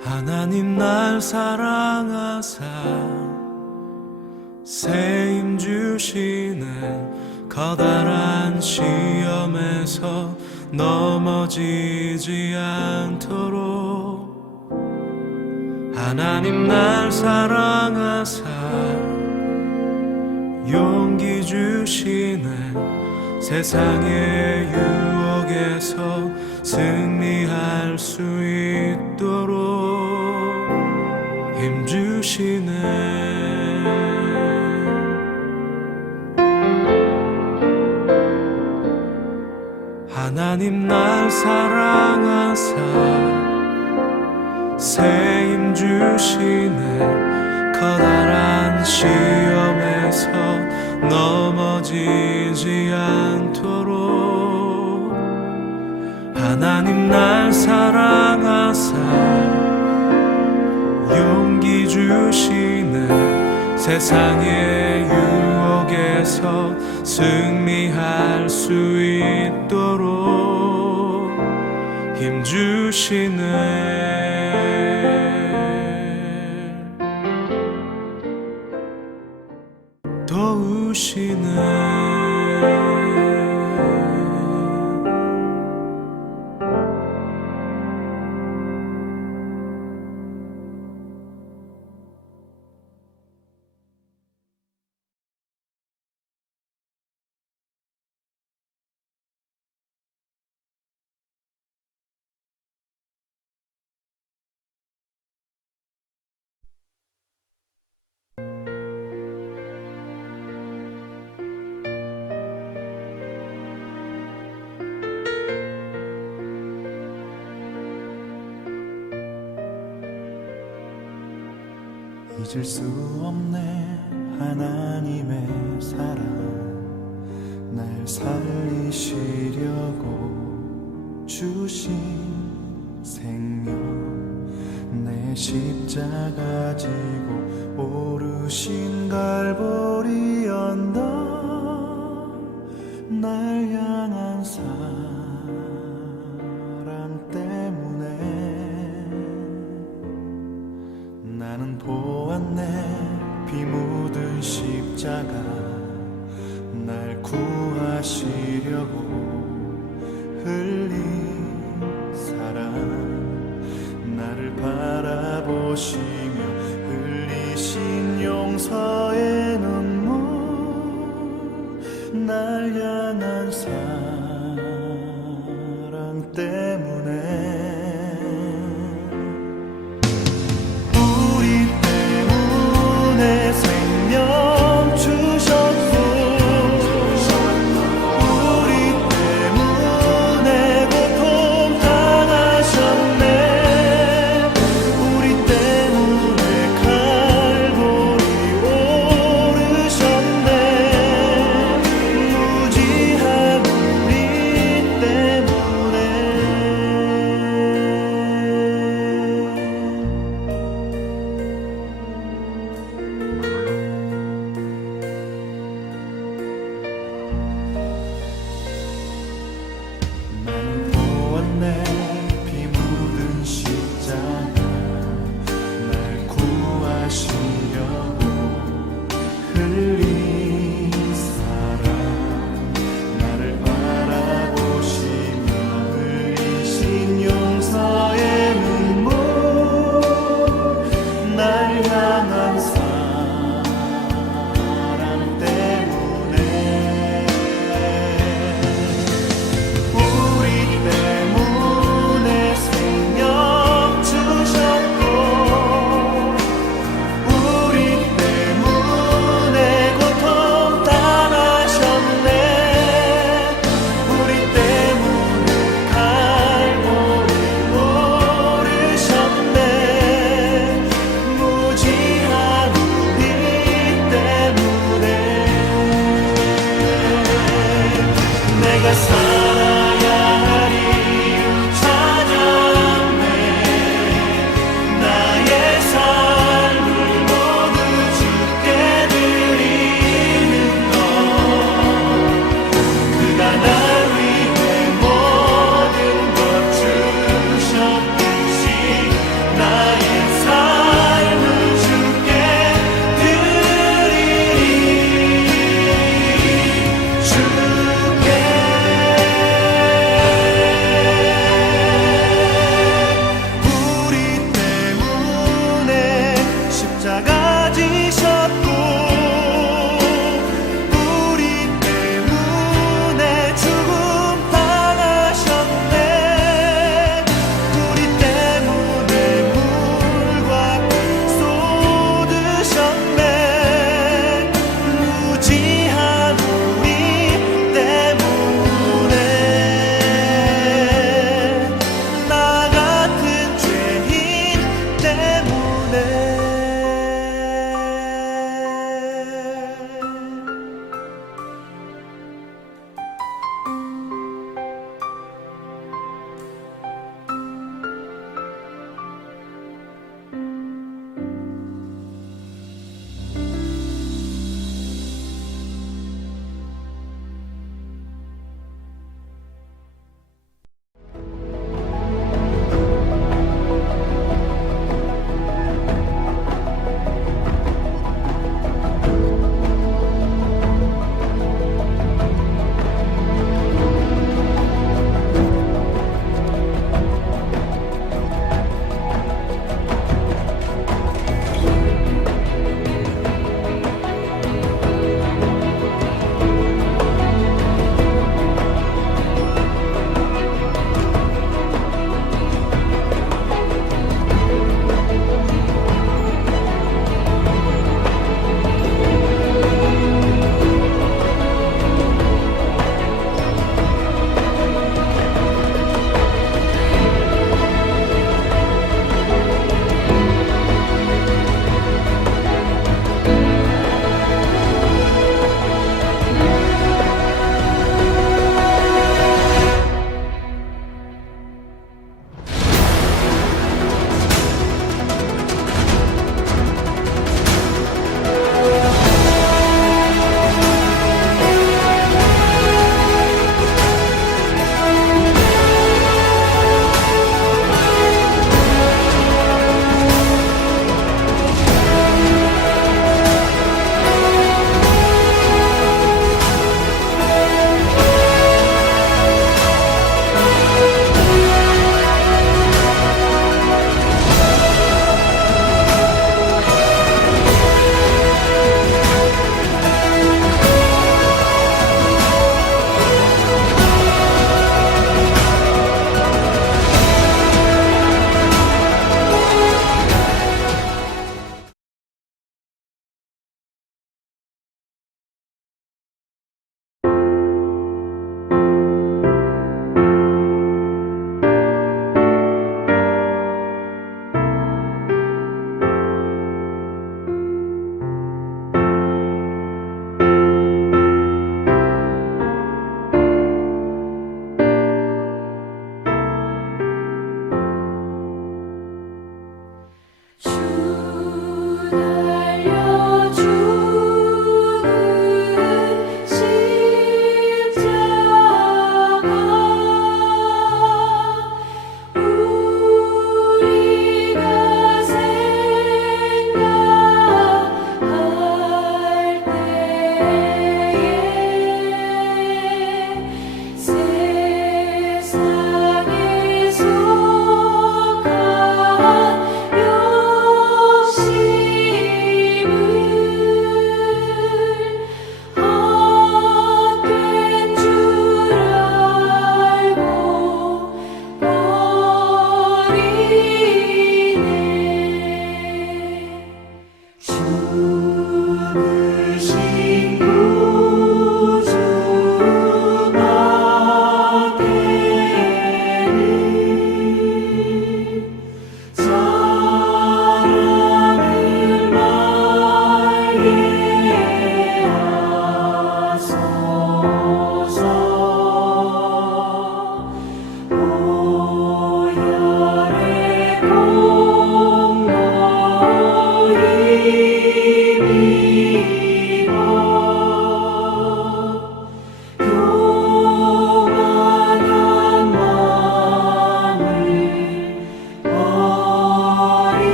하나님 날 사랑하사 새 힘 주시네. 커다란 시험에서 넘어지지 않도록 하나님 날 사랑하사 용기 주시네. 세상의 유혹에서 승리할 수 있도록 힘 주시네. 하나님 날 사랑하사 새 힘 주시네. 커다란 시험에서 넘어지지 않도록 하나님 날 사랑하사 용기 주시네. 세상의 유혹에서 승리할 수 있도록 힘 주시네. 도우시네. 잊을 수 없네 하나님의 사랑. 날 살리시려고 주신 생명. 내 십자가 지고 오르신 갈보리 언덕. 날 향한 사랑 때문에 나는 보았네. 피 묻은 십자가. 날 구하시려고 흘린 사랑. 나를 바라보시며 흘리신 용서의 눈물. 날 향한 사랑 때문에 생명 주셨고 우리 때문에 고통 당하셨네. 우리 때문에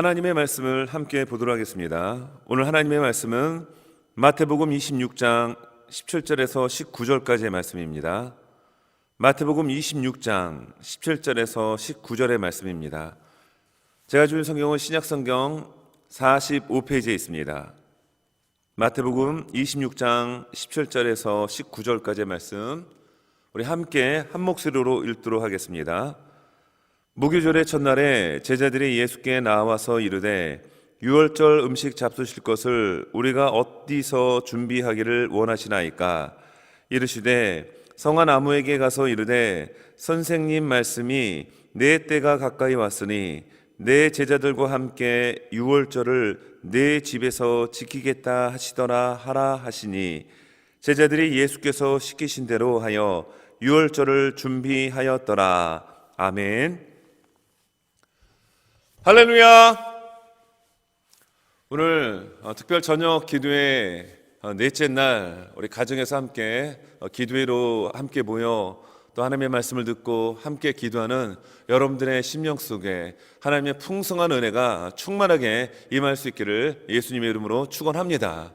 하나님의 말씀을 함께 보도록 하겠습니다. 오늘 하나님의 말씀은 마태복음 26장 17절에서 19절까지의 말씀입니다. 마태복음 26장 17절에서 19절의 말씀입니다. 제가 준 성경은 신약성경 45페이지에 있습니다. 마태복음 26장 17절에서 19절까지의 말씀, 우리 함께 한 목소리로 읽도록 하겠습니다. 무교절의 첫날에 제자들이 예수께 나와서 이르되 유월절 음식 잡수실 것을 우리가 어디서 준비하기를 원하시나이까? 이르시되 성한 아무에게 가서 이르되 선생님 말씀이 내 때가 가까이 왔으니 내 제자들과 함께 유월절을 내 집에서 지키겠다 하시더라 하라 하시니 제자들이 예수께서 시키신 대로 하여 유월절을 준비하였더라. 아멘. 할렐루야. 오늘 특별 저녁 기도회 넷째 날 우리 가정에서 함께 기도회로 함께 모여 또 하나님의 말씀을 듣고 함께 기도하는 여러분들의 심령 속에 하나님의 풍성한 은혜가 충만하게 임할 수 있기를 예수님의 이름으로 축원합니다.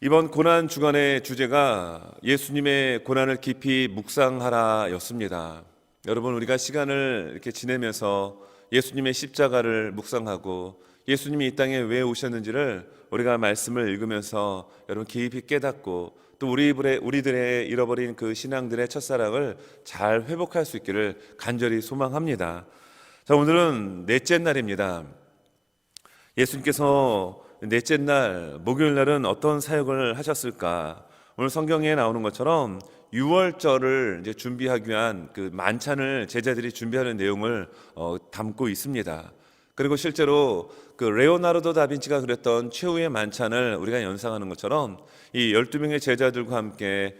이번 고난 주간의 주제가 예수님의 고난을 깊이 묵상하라 였습니다. 여러분, 우리가 시간을 이렇게 지내면서 예수님의 십자가를 묵상하고 예수님이 이 땅에 왜 오셨는지를 우리가 말씀을 읽으면서 여러분 깊이 깨닫고 또 우리들의 잃어버린 그 신앙들의 첫사랑을 잘 회복할 수 있기를 간절히 소망합니다. 자, 오늘은 넷째 날입니다. 예수님께서 넷째 날 목요일 날은 어떤 사역을 하셨을까? 오늘 성경에 나오는 것처럼 유월절을 이제 준비하기 위한 그 만찬을 제자들이 준비하는 내용을 담고 있습니다. 그리고 실제로 그 레오나르도 다빈치가 그렸던 최후의 만찬을 우리가 연상하는 것처럼 이 12명의 제자들과 함께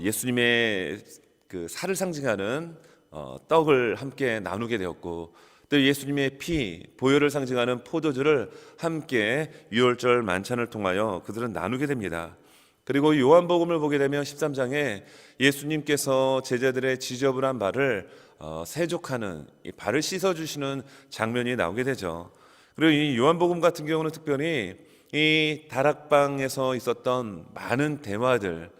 예수님의 그 살을 상징하는 떡을 함께 나누게 되었고 또 예수님의 피, 보혈을 상징하는 포도주를 함께 유월절 만찬을 통하여 그들은 나누게 됩니다. 그리고 요한복음을 보게 되면 13장에 예수님께서 제자들의 지저분한 발을 세족하는, 이 발을 씻어주시는 장면이 나오게 되죠. 그리고 이 요한복음 같은 경우는 특별히 이 다락방에서 있었던 많은 대화들,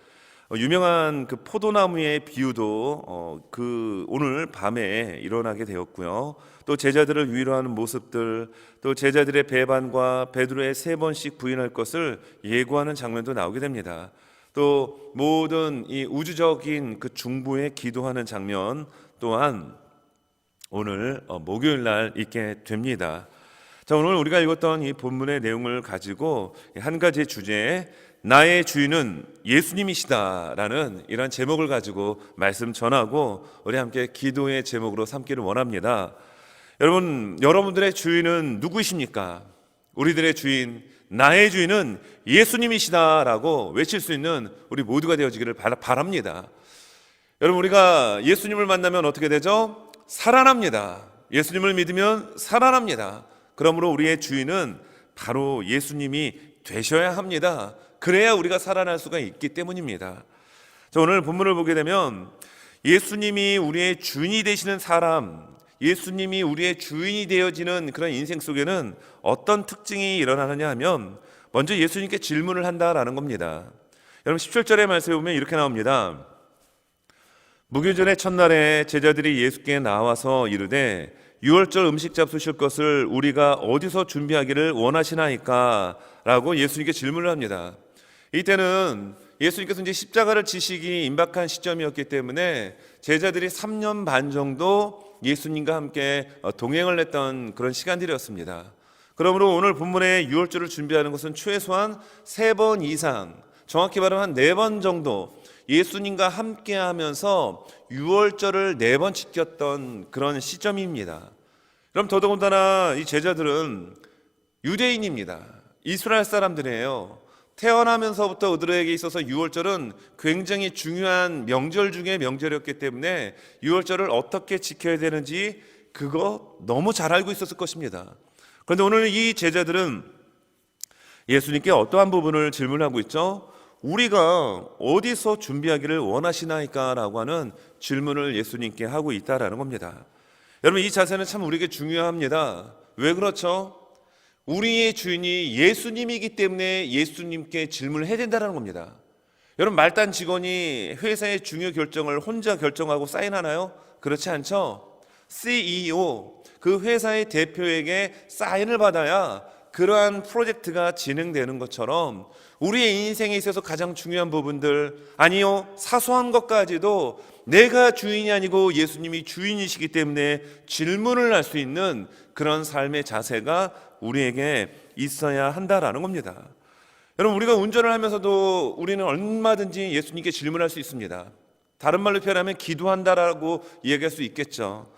유명한 그 포도나무의 비유도 그 오늘 밤에 일어나게 되었고요. 또 제자들을 위로하는 모습들, 또 제자들의 배반과 베드로의 3번씩 부인할 것을 예고하는 장면도 나오게 됩니다. 또 모든 이 우주적인 그 중보에 기도하는 장면 또한 오늘 목요일 날 있게 됩니다. 자, 오늘 우리가 읽었던 이 본문의 내용을 가지고 한 가지 주제에 나의 주인은 예수님이시다라는 이런 제목을 가지고 말씀 전하고 우리 함께 기도의 제목으로 삼기를 원합니다. 여러분들의 주인은 누구이십니까? 우리들의 주인, 나의 주인은 예수님이시다라고 외칠 수 있는 우리 모두가 되어지기를 바랍니다. 여러분, 우리가 예수님을 만나면 어떻게 되죠? 살아납니다. 예수님을 믿으면 살아납니다. 그러므로 우리의 주인은 바로 예수님이 되셔야 합니다. 그래야 우리가 살아날 수가 있기 때문입니다. 자, 오늘 본문을 보게 되면 예수님이 우리의 주인이 되시는 사람, 예수님이 우리의 주인이 되어지는 그런 인생 속에는 어떤 특징이 일어나느냐 하면 먼저 예수님께 질문을 한다라는 겁니다. 여러분 17절의 말씀에 보면 이렇게 나옵니다. 무교절의 첫날에 제자들이 예수께 나와서 이르되 유월절 음식 잡수실 것을 우리가 어디서 준비하기를 원하시나이까? 라고 예수님께 질문을 합니다. 이때는 예수님께서 이제 십자가를 지시기 임박한 시점이었기 때문에 제자들이 3년 반 정도 예수님과 함께 동행을 했던 그런 시간들이었습니다. 그러므로 오늘 본문에 유월절을 준비하는 것은 최소한 3번 이상, 정확히 말하면 한 4번 정도 예수님과 함께 하면서 유월절을 4번 지켰던 그런 시점입니다. 그럼 더더군다나 이 제자들은 유대인입니다. 이스라엘 사람들이에요. 태어나면서부터 그들에게 있어서 유월절은 굉장히 중요한 명절 중에 명절이었기 때문에 유월절을 어떻게 지켜야 되는지 그거 너무 잘 알고 있었을 것입니다. 그런데 오늘 이 제자들은 예수님께 어떠한 부분을 질문하고 있죠? 우리가 어디서 준비하기를 원하시나이까? 라고 하는 질문을 예수님께 하고 있다라는 겁니다. 여러분, 이 자세는 참 우리에게 중요합니다. 왜 그렇죠? 우리의 주인이 예수님이기 때문에 예수님께 질문을 해야 된다는 겁니다. 여러분, 말단 직원이 회사의 중요 결정을 혼자 결정하고 사인하나요? 그렇지 않죠? CEO, 그 회사의 대표에게 사인을 받아야 그러한 프로젝트가 진행되는 것처럼 우리의 인생에 있어서 가장 중요한 부분들, 아니요, 사소한 것까지도 내가 주인이 아니고 예수님이 주인이시기 때문에 질문을 할 수 있는 그런 삶의 자세가 우리에게 있어야 한다라는 겁니다. 여러분, 우리가 운전을 하면서도 우리는 얼마든지 예수님께 질문할 수 있습니다. 다른 말로 표현하면 기도한다라고 이야기할 수 있겠죠.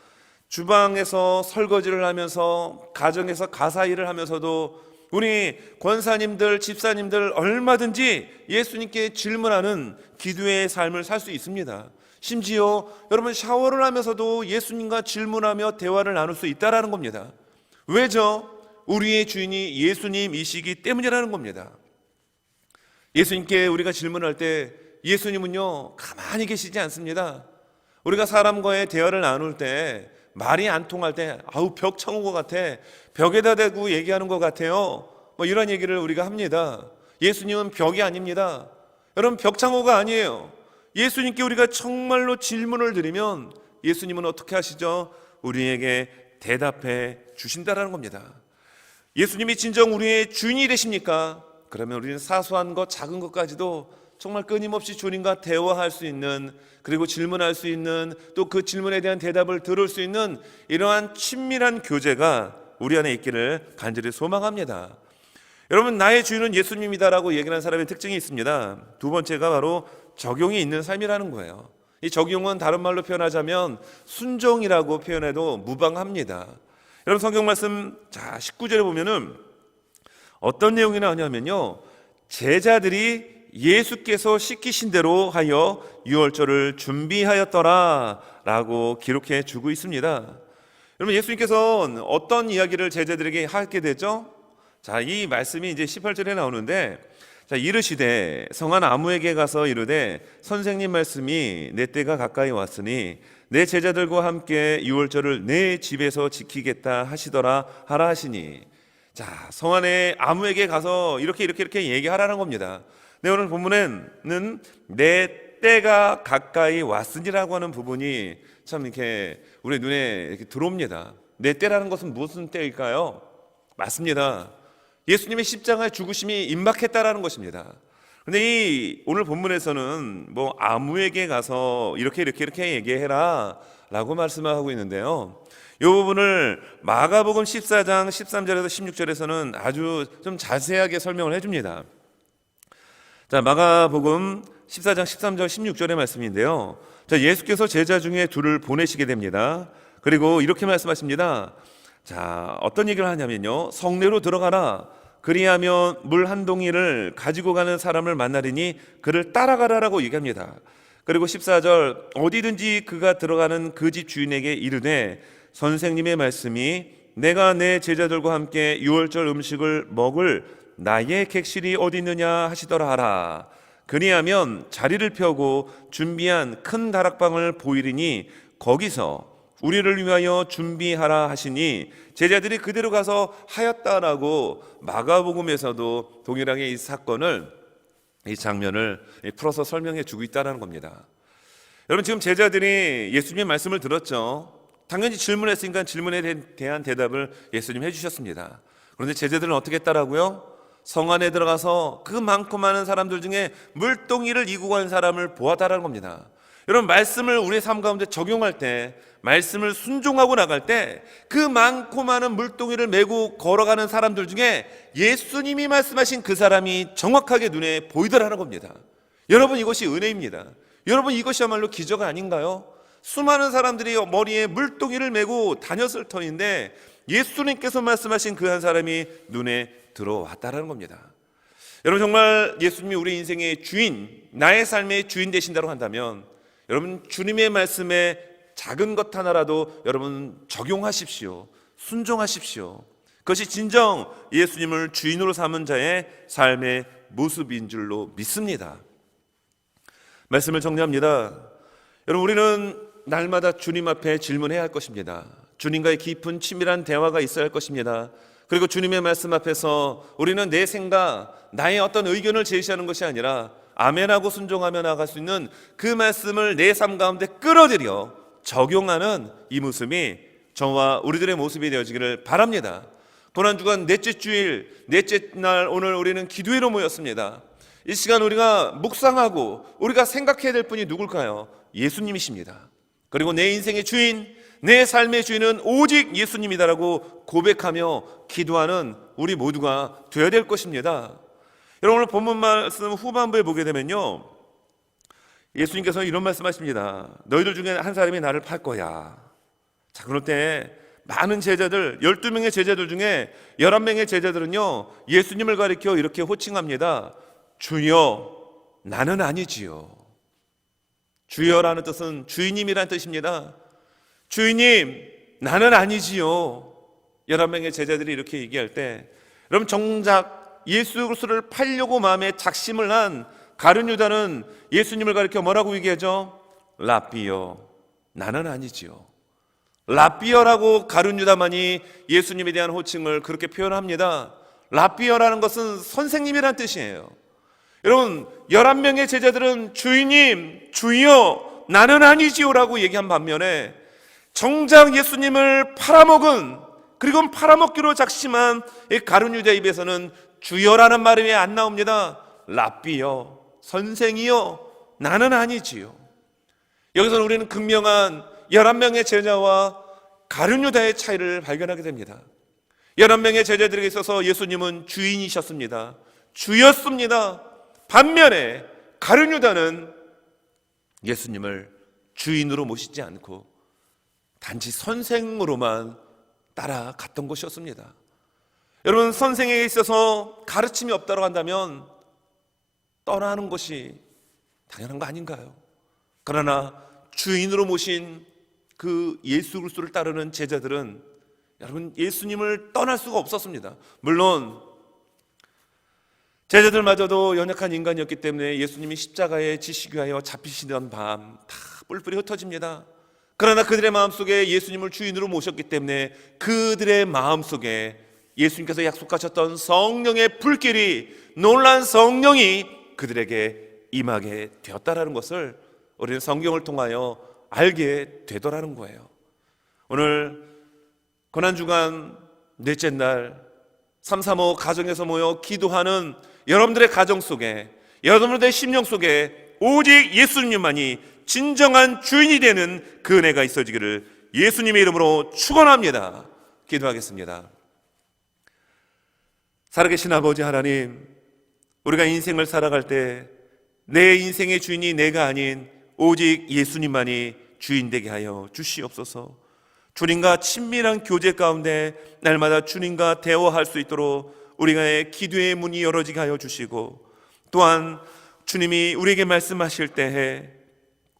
주방에서 설거지를 하면서, 가정에서 가사 일을 하면서도 우리 권사님들, 집사님들 얼마든지 예수님께 질문하는 기도의 삶을 살 수 있습니다. 심지어 여러분, 샤워를 하면서도 예수님과 질문하며 대화를 나눌 수 있다라는 겁니다. 왜죠? 우리의 주인이 예수님이시기 때문이라는 겁니다. 예수님께 우리가 질문할 때 예수님은요, 가만히 계시지 않습니다. 우리가 사람과의 대화를 나눌 때, 말이 안 통할 때, 아우, 벽 쳐온 것 같아, 벽에다 대고 얘기하는 것 같아요, 뭐 이런 얘기를 우리가 합니다. 예수님은 벽이 아닙니다. 여러분, 벽창호가 아니에요. 예수님께 우리가 정말로 질문을 드리면 예수님은 어떻게 하시죠? 우리에게 대답해 주신다라는 겁니다. 예수님이 진정 우리의 주인이 되십니까? 그러면 우리는 사소한 것, 작은 것까지도 정말 끊임없이 주님과 대화할 수 있는, 그리고 질문할 수 있는, 또 그 질문에 대한 대답을 들을 수 있는 이러한 친밀한 교제가 우리 안에 있기를 간절히 소망합니다. 여러분, 나의 주인은 예수님이다라고 얘기하는 사람의 특징이 있습니다. 두 번째가 바로 적용이 있는 삶이라는 거예요. 이 적용은 다른 말로 표현하자면 순종이라고 표현해도 무방합니다. 여러분, 성경 말씀 19절에 보면은 어떤 내용이 나오냐면요, 제자들이 예수께서 시키신 대로 하여 유월절을 준비하였더라 라고 기록해 주고 있습니다. 여러분, 예수님께서 어떤 이야기를 제자들에게 하게 되죠? 자, 이 말씀이 이제 18절에 나오는데, 자, 이르시되 성한 아무에게 가서 이르되 선생님 말씀이 내 때가 가까이 왔으니 내 제자들과 함께 유월절을 내 집에서 지키겠다 하시더라 하라 하시니. 자, 성안의 아무에게 가서 이렇게 얘기하라는 겁니다. 네, 오늘 본문에는 내 때가 가까이 왔으니라고 하는 부분이 참 이렇게 우리 눈에 이렇게 들어옵니다. 내 때라는 것은 무슨 때일까요? 맞습니다. 예수님의 십자가의 죽으심이 임박했다라는 것입니다. 그런데 이 오늘 본문에서는 뭐 아무에게 가서 이렇게 얘기해라 라고 말씀을 하고 있는데요, 이 부분을 마가복음 14장 13절에서 16절에서는 아주 좀 자세하게 설명을 해줍니다. 자, 마가복음 14장 13절 16절의 말씀인데요, 자, 예수께서 제자 중에 둘을 보내시게 됩니다. 그리고 이렇게 말씀하십니다. 자, 어떤 얘기를 하냐면요, 성내로 들어가라. 그리하면 물 한 동이를 가지고 가는 사람을 만나리니 그를 따라가라라고 얘기합니다. 그리고 14절, 어디든지 그가 들어가는 그 집 주인에게 이르되 선생님의 말씀이 내가 내 제자들과 함께 유월절 음식을 먹을 나의 객실이 어디 있느냐 하시더라 하라. 그리하면 자리를 펴고 준비한 큰 다락방을 보이리니 거기서 우리를 위하여 준비하라 하시니 제자들이 그대로 가서 하였다라고 마가복음에서도 동일하게 이 사건을, 이 장면을 풀어서 설명해 주고 있다는 겁니다. 여러분, 지금 제자들이 예수님의 말씀을 들었죠. 당연히 질문했으니까 질문에 대한 대답을 예수님 해주셨습니다. 그런데 제자들은 어떻게 했다라고요? 성 안에 들어가서 그 많고 많은 사람들 중에 물동이를 이고 간 사람을 보았다라는 겁니다. 여러분, 말씀을 우리의 삶 가운데 적용할 때, 말씀을 순종하고 나갈 때 그 많고 많은 물동이를 메고 걸어가는 사람들 중에 예수님이 말씀하신 그 사람이 정확하게 눈에 보이더라는 겁니다. 여러분, 이것이 은혜입니다. 여러분, 이것이야말로 기적 아닌가요? 수많은 사람들이 머리에 물동이를 메고 다녔을 터인데 예수님께서 말씀하신 그 한 사람이 눈에 들어왔다는 겁니다. 여러분, 정말 예수님이 우리 인생의 주인, 나의 삶의 주인 되신다고 한다면 여러분, 주님의 말씀에 작은 것 하나라도 여러분 적용하십시오. 순종하십시오. 그것이 진정 예수님을 주인으로 삼은 자의 삶의 모습인 줄로 믿습니다. 말씀을 정리합니다. 여러분, 우리는 날마다 주님 앞에 질문해야 할 것입니다. 주님과의 깊은 친밀한 대화가 있어야 할 것입니다. 그리고 주님의 말씀 앞에서 우리는 내 생각, 나의 어떤 의견을 제시하는 것이 아니라 아멘하고 순종하며 나아갈 수 있는 그 말씀을 내 삶 가운데 끌어들여 적용하는 이 모습이 저와 우리들의 모습이 되어지기를 바랍니다. 고난주간 넷째 주일, 넷째 날 오늘 우리는 기도회로 모였습니다. 이 시간 우리가 묵상하고 우리가 생각해야 될 분이 누굴까요? 예수님이십니다. 그리고 내 인생의 주인, 내 삶의 주인은 오직 예수님이다라고 고백하며 기도하는 우리 모두가 되어야 될 것입니다. 여러분, 오늘 본문 말씀 후반부에 보게 되면요, 예수님께서 이런 말씀하십니다. 너희들 중에 한 사람이 나를 팔 거야. 자, 그럴 때 많은 제자들, 12명의 제자들 중에 11명의 제자들은요, 예수님을 가리켜 이렇게 호칭합니다. 주여, 나는 아니지요. 주여라는 뜻은 주인님이라는 뜻입니다. 주인님, 나는 아니지요. 11명의 제자들이 이렇게 얘기할 때, 여러분, 정작 예수 그리스도를 팔려고 마음에 작심을 한 가룟 유다는 예수님을 가리켜 뭐라고 얘기하죠? 라삐여, 나는 아니지요. 라삐여라고 가룟 유다만이 예수님에 대한 호칭을 그렇게 표현합니다. 라삐여라는 것은 선생님이란 뜻이에요. 여러분, 11명의 제자들은 주인님, 주여, 나는 아니지요라고 얘기한 반면에 정작 예수님을 팔아먹은, 그리고 팔아먹기로 작심한 이 가룟 유다 입에서는 주여라는 말이 왜 안 나옵니다. 라삐여, 선생이여, 나는 아니지요. 여기서는 우리는 극명한 11명의 제자와 가룟 유다의 차이를 발견하게 됩니다. 11명의 제자들에게 있어서 예수님은 주인이셨습니다. 주였습니다. 반면에 가룟 유다는 예수님을 주인으로 모시지 않고 단지 선생으로만 따라갔던 것이었습니다. 여러분, 선생에게 있어서 가르침이 없다고 한다면 떠나는 것이 당연한 거 아닌가요? 그러나 주인으로 모신 그 예수 그리스도를 따르는 제자들은 여러분, 예수님을 떠날 수가 없었습니다. 물론 제자들마저도 연약한 인간이었기 때문에 예수님이 십자가에 지시기 위하여 잡히시던 밤 다 뿔뿔이 흩어집니다. 그러나 그들의 마음속에 예수님을 주인으로 모셨기 때문에 그들의 마음속에 예수님께서 약속하셨던 성령의 불길이, 놀란 성령이 그들에게 임하게 되었다라는 것을 우리는 성경을 통하여 알게 되더라는 거예요. 오늘 고난주간 넷째 날 335 가정에서 모여 기도하는 여러분들의 가정 속에, 여러분들의 심령 속에 오직 예수님만이 진정한 주인이 되는 그 은혜가 있어지기를 예수님의 이름으로 축원합니다. 기도하겠습니다. 살아계신 아버지 하나님, 우리가 인생을 살아갈 때 내 인생의 주인이 내가 아닌 오직 예수님만이 주인 되게 하여 주시옵소서. 주님과 친밀한 교제 가운데 날마다 주님과 대화할 수 있도록 우리의 기도의 문이 열어지게 하여 주시고, 또한 주님이 우리에게 말씀하실 때에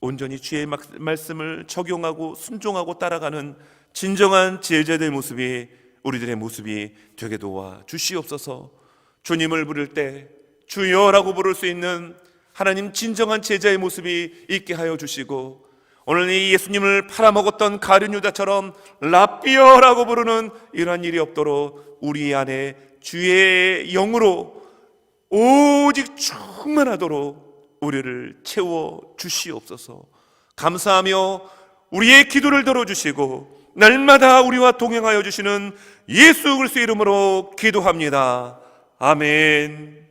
온전히 주의 말씀을 적용하고 순종하고 따라가는 진정한 제자들의 모습이 우리들의 모습이 되게 도와 주시옵소서. 주님을 부를 때 주여라고 부를 수 있는 하나님 진정한 제자의 모습이 있게 하여 주시고, 오늘 이 예수님을 팔아먹었던 가룟 유다처럼 라삐여라고 부르는 이러한 일이 없도록 우리 안에 주의 영으로 오직 충만하도록 우리를 채워 주시옵소서. 감사하며 우리의 기도를 들어주시고 날마다 우리와 동행하여 주시는 예수 그리스도의 이름으로 기도합니다. 아멘.